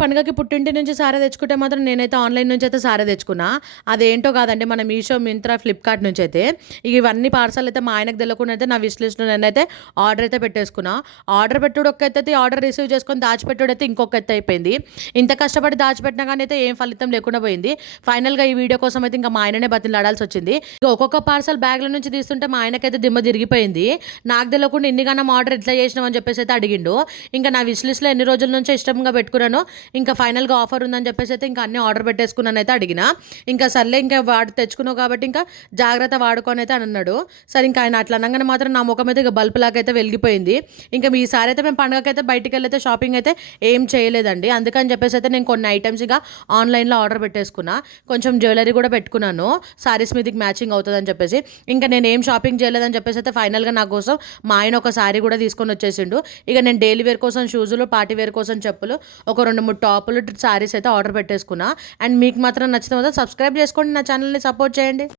పండుగకి పుట్టింటి నుంచి సారీ తెచ్చుకుంటే మాత్రం నేనైతే ఆన్లైన్ నుంచి అయితే సారీ తెచ్చుకున్నా. అదేంటో కాదండి మన మీషో మింత్రా ఫ్లిప్కార్ట్ నుంచి అయితే ఇవన్నీ పార్సల్ అయితే మా ఆయనకు తెలియకుండా అయితే నా విష్ లిస్ట్లో నేనైతే ఆర్డర్ అయితే పెట్టేసుకున్నా. ఆర్డర్ పెట్టుడు ఒక అయితే ఆర్డర్ రిసీవ్ చేసుకొని దాచిపెట్టుడు అయితే ఇంకొక ఎత్తు అయిపోయింది. ఇంత కష్టపడి దాచిపెట్టినా కానీ అయితే ఏం ఫలితం లేకుండా పోయింది. ఫైనల్గా ఈ వీడియో కోసం అయితే ఇంకా మా ఆయననే బతిలాడాల్సి వచ్చింది. ఒక్కొక్క పార్సల్ బ్యాగ్ల నుంచి తీస్తుంటే మా ఆయనకైతే దిమ్మ తిరిగిపోయింది. నాకు తెలియకుండా ఇన్నిగానం ఆర్డర్ ఎట్లా చేసినామని చెప్పేసి అయితే అడిగిండు. ఇంకా నా విష్ లిస్ట్లో ఎన్ని రోజుల నుంచో ఇష్టంగా పెట్టుకున్నాను ఇంకా ఫైనల్గా ఆఫర్ ఉందని చెప్పేసి అయితే ఇంకా అన్ని ఆర్డర్ పెట్టేసుకున్నాను అయితే అడిగిన. ఇంకా సర్లే ఇంకా వాడు తెచ్చుకున్నావు కాబట్టి ఇంకా జాగ్రత్త వాడుకొని అయితే అని అన్నాడు. సరే ఇంకా ఆయన అట్లా అనగానే మాత్రం నా ముఖం అయితే ఇక బల్బ్ లాగా అయితే వెలిగిపోయింది. ఇంకా ఈసారి అయితే మేము పండగకైతే బయటికి వెళ్ళైతే షాపింగ్ అయితే ఏం చేయలేదండి. అందుకని చెప్పేసి అయితే నేను కొన్ని ఐటమ్స్ ఇక ఆన్లైన్లో ఆర్డర్ పెట్టేసుకున్నా. కొంచెం జ్యువెలరీ కూడా పెట్టుకున్నాను. సారీస్ మీదకి మ్యాచింగ్ అవుతుందని చెప్పేసి. ఇంకా నేను ఏం షాపింగ్ చేయలేదని చెప్పేసి అయితే ఫైనల్గా నా కోసం మా ఆయన ఒక శారీ కూడా తీసుకొని వచ్చేసిండు. ఇక నేను డైలీ వేర్ కోసం షూజులు పార్టీ వేర్ కోసం చెప్పులు ఒక రెండు మూడు టాపులు శారీస్ అయితే ఆర్డర్ పెట్టేసుకున్నా. అండ్ మీకు మాత్రం నచ్చిన సబ్స్క్రైబ్ చేసుకోండి. నా ఛానల్ని సపోర్ట్ చేయండి.